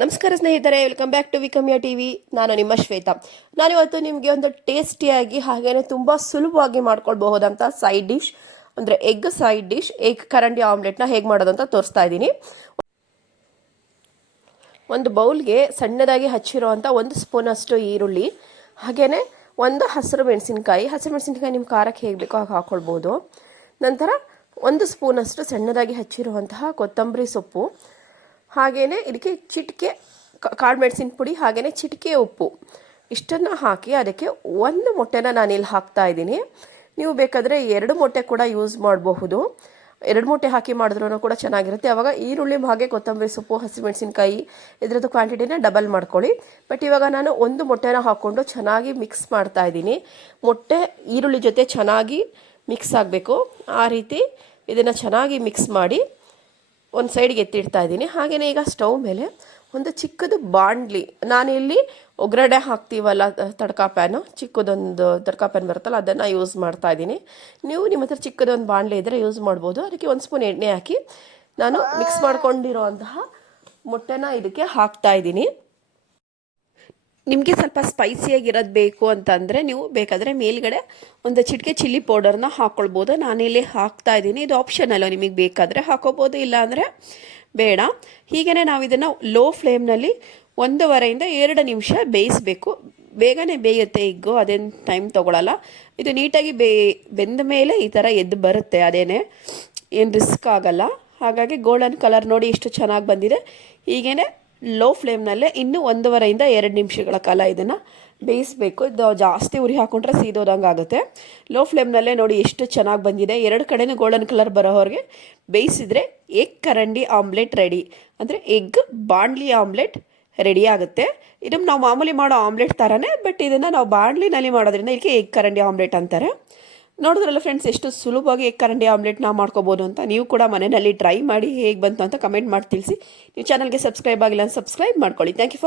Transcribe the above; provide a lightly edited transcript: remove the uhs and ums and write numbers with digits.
ನಮಸ್ಕಾರ ಸ್ನೇಹಿತರೆ, welcome back to ವಿಕಮ್ಯ TV. ನಾನು ನಿಮ್ಮ ಶ್ವೇತಾ. ನಾನಿವತ್ತು ನಿಮಗೆ ಒಂದು ಟೇಸ್ಟಿಯಾಗಿ ಹಾಗೇನೆ ತುಂಬ ಸುಲಭವಾಗಿ ಮಾಡ್ಕೊಳ್ಬಹುದಂತ ಸೈಡ್ ಡಿಶ್ ಅಂದರೆ ಎಗ್ ಸೈಡ್ ಡಿಶ್, ಎಗ್ ಕರಂಡಿ ಆಮ್ಲೆಟ್ನ ಹೇಗೆ ಮಾಡೋದಂತ ತೋರಿಸ್ತಾ ಇದ್ದೀನಿ. ಒಂದು ಬೌಲ್ಗೆ ಸಣ್ಣದಾಗಿ ಹಚ್ಚಿರುವಂಥ 1 ಸ್ಪೂನಷ್ಟು ಈರುಳ್ಳಿ, ಹಾಗೆಯೇ ಒಂದು ಹಸಿರು ಮೆಣಸಿನ್ಕಾಯಿ ನಿಮ್ಮ ಖಾರಕ್ಕೆ ಹೇಗೆ ಬೇಕೋ ಹಾಗೆ ಹಾಕ್ಕೊಳ್ಬೋದು. ನಂತರ 1 ಸ್ಪೂನಷ್ಟು ಸಣ್ಣದಾಗಿ ಹಚ್ಚಿರುವಂತಹ ಕೊತ್ತಂಬರಿ ಸೊಪ್ಪು, ಹಾಗೆಯೇ ಇದಕ್ಕೆ ಚಿಟಿಕೆ ಕಾಳು ಮೆಣಸಿನ ಪುಡಿ, ಹಾಗೆಯೇ ಚಿಟಿಕೆ ಉಪ್ಪು, ಇಷ್ಟನ್ನು ಹಾಕಿ ಅದಕ್ಕೆ 1 ಮೊಟ್ಟೆನ ನಾನಿಲ್ಲಿ ಹಾಕ್ತಾ ಇದ್ದೀನಿ. ನೀವು ಬೇಕಾದರೆ 2 ಮೊಟ್ಟೆ ಕೂಡ ಯೂಸ್ ಮಾಡಬಹುದು. 2 ಮೊಟ್ಟೆ ಹಾಕಿ ಮಾಡಿದ್ರೂ ಕೂಡ ಚೆನ್ನಾಗಿರುತ್ತೆ. ಆವಾಗ ಈರುಳ್ಳಿ ಹಾಗೆ ಕೊತ್ತಂಬರಿ ಸೊಪ್ಪು, ಹಸಿಮೆಣಸಿನ್ಕಾಯಿ ಇದರದ್ದು ಕ್ವಾಂಟಿಟಿನ ಡಬಲ್ ಮಾಡ್ಕೊಳ್ಳಿ. ಬಟ್ ಇವಾಗ ನಾನು 1 ಮೊಟ್ಟೆನ ಹಾಕ್ಕೊಂಡು ಚೆನ್ನಾಗಿ ಮಿಕ್ಸ್ ಮಾಡ್ತಾ ಇದ್ದೀನಿ. ಮೊಟ್ಟೆ ಈರುಳ್ಳಿ ಜೊತೆ ಚೆನ್ನಾಗಿ ಮಿಕ್ಸ್ ಆಗಬೇಕು. ಆ ರೀತಿ ಇದನ್ನು ಚೆನ್ನಾಗಿ ಮಿಕ್ಸ್ ಮಾಡಿ ಒಂದು ಸೈಡ್ಗೆ ಎತ್ತಿಡ್ತಾ ಇದ್ದೀನಿ. ಹಾಗೆಯೇ ಈಗ ಸ್ಟವ್ ಮೇಲೆ ಒಂದು ಚಿಕ್ಕದು ಬಾಣಲಿ, ನಾನಿಲ್ಲಿ ಒಗ್ಗರಣೆ ಹಾಕ್ತೀವಲ್ಲ ತಡ್ಕ ಪ್ಯಾನು, ಚಿಕ್ಕದೊಂದು ತಡ್ಕ ಪ್ಯಾನ್ ಬರುತ್ತಲ್ಲ ಅದನ್ನು ಯೂಸ್ ಮಾಡ್ತಾ ಇದ್ದೀನಿ. ನೀವು ನಿಮ್ಮ ಹತ್ರ ಚಿಕ್ಕದೊಂದು ಬಾಣಲಿ ಇದ್ದರೆ ಯೂಸ್ ಮಾಡ್ಬೋದು. ಅದಕ್ಕೆ 1 ಸ್ಪೂನ್ ಎಣ್ಣೆ ಹಾಕಿ ನಾನು ಮಿಕ್ಸ್ ಮಾಡ್ಕೊಂಡಿರೋಂತಹ ಮೊಟ್ಟೆನ ಇದಕ್ಕೆ ಹಾಕ್ತಾ ಇದ್ದೀನಿ. ನಿಮಗೆ ಸ್ವಲ್ಪ ಸ್ಪೈಸಿಯಾಗಿರೋದು ಬೇಕು ಅಂತಂದರೆ ನೀವು ಬೇಕಾದರೆ ಮೇಲ್ಗಡೆ ಒಂದು ಚಿಟಿಕೆ ಚಿಲ್ಲಿ ಪೌಡರ್ನ ಹಾಕ್ಕೊಳ್ಬೋದು. ನಾನಿಲ್ಲಿ ಹಾಕ್ತಾ ಇದ್ದೀನಿ. ಇದು ಆಪ್ಷನಲ್ಲ, ನಿಮಗೆ ಬೇಕಾದರೆ ಹಾಕೋಬೋದು, ಇಲ್ಲ ಅಂದರೆ ಬೇಡ. ಹೀಗೇ ನಾವು ಇದನ್ನು ಲೋ ಫ್ಲೇಮ್ನಲ್ಲಿ 1.5 ಇಂದ 2 ನಿಮಿಷ ಬೇಯಿಸಬೇಕು. ಬೇಗನೆ ಬೇಯುತ್ತೆ ಎಗ್ಗು, ಅದೇನು ಟೈಮ್ ತೊಗೊಳಲ್ಲ. ಇದು ನೀಟಾಗಿ ಬೆಂದ ಮೇಲೆ ಈ ಥರ ಎದ್ದು ಬರುತ್ತೆ, ಅದೇನೇ ಏನು ರಿಸ್ಕ್ ಆಗಲ್ಲ. ಹಾಗಾಗಿ ಗೋಲ್ಡನ್ ಕಲರ್ ನೋಡಿ ಎಷ್ಟು ಚೆನ್ನಾಗಿ ಬಂದಿದೆ. ಹೀಗೇ ಲೋ ಫ್ಲೇಮ್ನಲ್ಲೇ ಇನ್ನೂ 1.5 ಇಂದ 2 ನಿಮಿಷಗಳ ಕಾಲ ಇದನ್ನು ಬೇಯಿಸಬೇಕು. ಇದು ಜಾಸ್ತಿ ಉರಿ ಹಾಕ್ಕೊಂಡ್ರೆ ಸೀದೋದಂಗೆ ಆಗುತ್ತೆ. ಲೋ ಫ್ಲೇಮ್ನಲ್ಲೇ ನೋಡಿ ಎಷ್ಟು ಚೆನ್ನಾಗಿ ಬಂದಿದೆ. 2 ಕಡೆನೂ ಗೋಲ್ಡನ್ ಕಲರ್ ಬರೋವರೆಗೆ ಬೇಯಿಸಿದರೆ ಎಗ್ ಕರಂಡಿ ಆಮ್ಲೆಟ್ ರೆಡಿ, ಅಂದರೆ ಎಗ್ ಬಾಣಲಿ ಆಮ್ಲೆಟ್ ರೆಡಿ ಆಗುತ್ತೆ. ಇದನ್ನು ನಾವು ಮಾಮೂಲಿ ಮಾಡೋ ಆಮ್ಲೆಟ್ ಥರನೇ, ಬಟ್ ಇದನ್ನು ನಾವು ಬಾಣಲಿನಲ್ಲಿ ಮಾಡೋದ್ರಿಂದ ಇದಕ್ಕೆ ಎಗ್ ಕರಂಡಿ ಆಮ್ಲೆಟ್ ಅಂತಾರೆ. ನೋಡಿದ್ರಲ್ಲ ಫ್ರೆಂಡ್ಸ್, ಎಷ್ಟು ಸುಲಭವಾಗಿ ಎಗ್ ಕರಂಡಿ ಆಮ್ಲೆಟ್ ನಾವು ಮಾಡ್ಕೋಬೋದು ಅಂತ. ನೀವು ಕೂಡ ಮನೆಯಲ್ಲಿ ಟ್ರೈ ಮಾಡಿ ಹೇಗೆ ಬಂತು ಅಂತ ಕಮೆಂಟ್ ಮಾಡಿ ತಿಳಿಸಿ. ನೀವು ಚಾನಲ್ಗೆ ಸಬ್ಸ್ಕ್ರೈಬ್ ಆಗಿಲ್ಲ ಅಂತ ಸಬ್ಸ್ಕ್ರೈಬ್ ಮಾಡ್ಕೊಳ್ಳಿ. Thank you for